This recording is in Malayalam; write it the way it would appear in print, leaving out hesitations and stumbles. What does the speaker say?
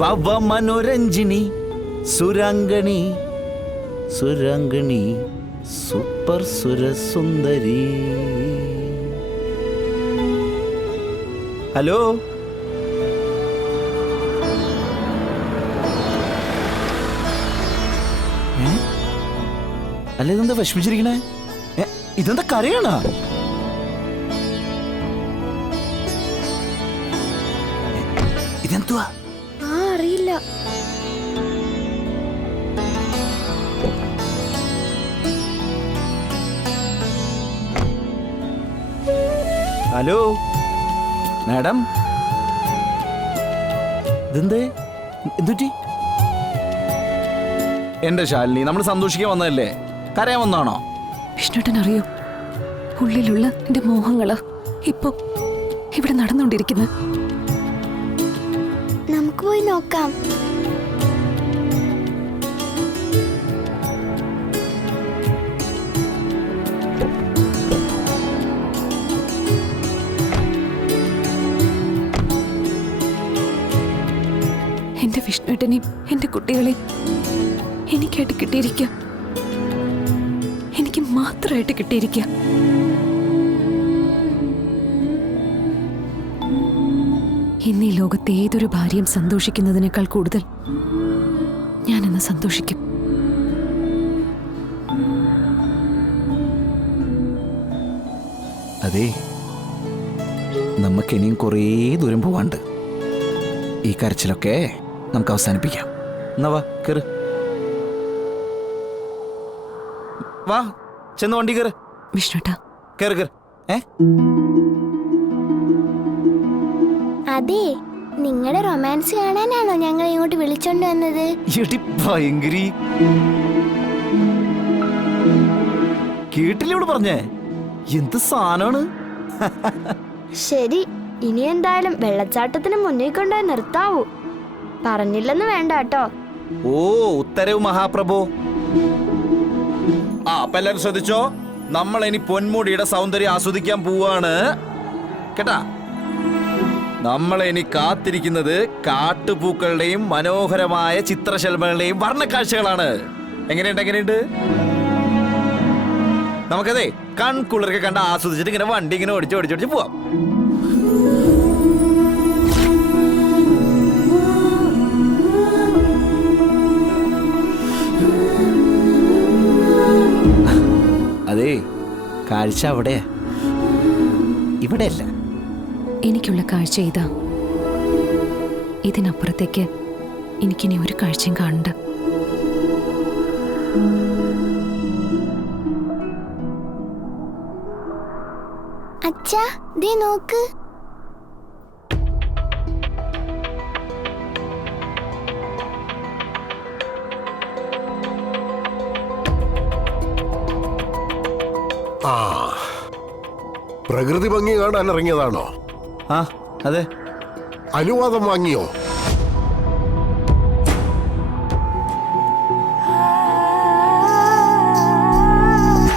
വവ മനോരഞ്ജിനി സുരാംഗണി സുരാംഗണി സൂപ്പർ സുരസുന്ദരി. ഹലോ, അല്ല ഇതെന്താ വിഷമിച്ചിരിക്കണേ? ഇതെന്താ കരയാണ? ഇതെന്തുവാ? അറിയില്ല. ഹലോ മാഡം, ഇതെന്തേ? എന്തുറ്റി? എന്റെ ശാലിനി, നമ്മൾ സന്തോഷിക്കാൻ വന്നതല്ലേ, കരയാൻ വന്നാണോ? വിഷ്ണുട്ടൻ അറിയോ, ഉള്ളിലുള്ള എന്റെ മോഹങ്ങള് ഇപ്പൊ ഇവിടെ നടന്നുകൊണ്ടിരിക്കുന്നത്. നമുക്ക് പോയി നോക്കാം. എന്റെ വിഷ്ണുട്ടനെയും എന്റെ കുട്ടികളെയും എനിക്കായിട്ട് കിട്ടിയിരിക്കുക, എനിക്ക് മാത്രമായിട്ട് കിട്ടിയിരിക്കുക. ഇന്ന് ഈ ലോകത്തെ ഏതൊരു ഭാര്യയും സന്തോഷിക്കുന്നതിനേക്കാൾ കൂടുതൽ ഞാനെന്ന് സന്തോഷിക്കും. അതെ, നമുക്കിനിയും കുറേ ദൂരം പോവാണ്ട്. ഈ കരച്ചിലൊക്കെ നമുക്ക് അവസാനിപ്പിക്കാം. എന്നാ വാ, കേറ്. വാ, ചെന്ന് വണ്ടി കേറ്. വിഷ്ണുട്ടാ, കേറ് കേറ്. അതെ, നിങ്ങളുടെ റൊമാൻസ് കാണാനാണോ ഞങ്ങൾ ഇങ്ങോട്ട് വിളിച്ചോണ്ട് വന്നത്? ഭയങ്കരി കേട്ടില്ല ഇവിടെ പറഞ്ഞേ, എന്ത് സാധനമാണ്? ശരി, ഇനി എന്തായാലും വെള്ളച്ചാട്ടത്തിന് മുന്നിൽ കൊണ്ടുപോയി നിർത്താവൂ. പറഞ്ഞില്ലെന്ന് വേണ്ട കേട്ടോ. ഓ, ഉത്തരവ് മഹാപ്രഭു. അപ്പൊ എല്ലാരും ശ്രദ്ധിച്ചോ, നമ്മൾ ഇനി പൊന്മുടിയുടെ സൗന്ദര്യം ആസ്വദിക്കാൻ പോവാണ് കേട്ടാ. നമ്മളെ കാത്തിരിക്കുന്നത് കാട്ടുപൂക്കളുടെയും മനോഹരമായ ചിത്രശലഭങ്ങളുടെയും വർണ്ണക്കാഴ്ചകളാണ്. എങ്ങനെയുണ്ട്? നമുക്കതേ കൺകുളിർക്കെ കണ്ട് ആസ്വദിച്ചിട്ട് ഇങ്ങനെ വണ്ടി ഇങ്ങനെ ഓടിച്ച് പോവാം. അതേ, കാഴ്ച അവിടെ, ഇവിടെയല്ല. എനിക്കുള്ള കാഴ്ച ഇതാ. ഇതിനപ്പുറത്തേക്ക് എനിക്കിനി ഒരു കാഴ്ചയും കാണണ്ട. അച്ഛാ, ദേ നോക്ക്. പ്രകൃതി ഭംഗി കാണാൻ ഇറങ്ങിയതാണോ? ആ, അതെ. അനുവാദം വാങ്ങിയോ?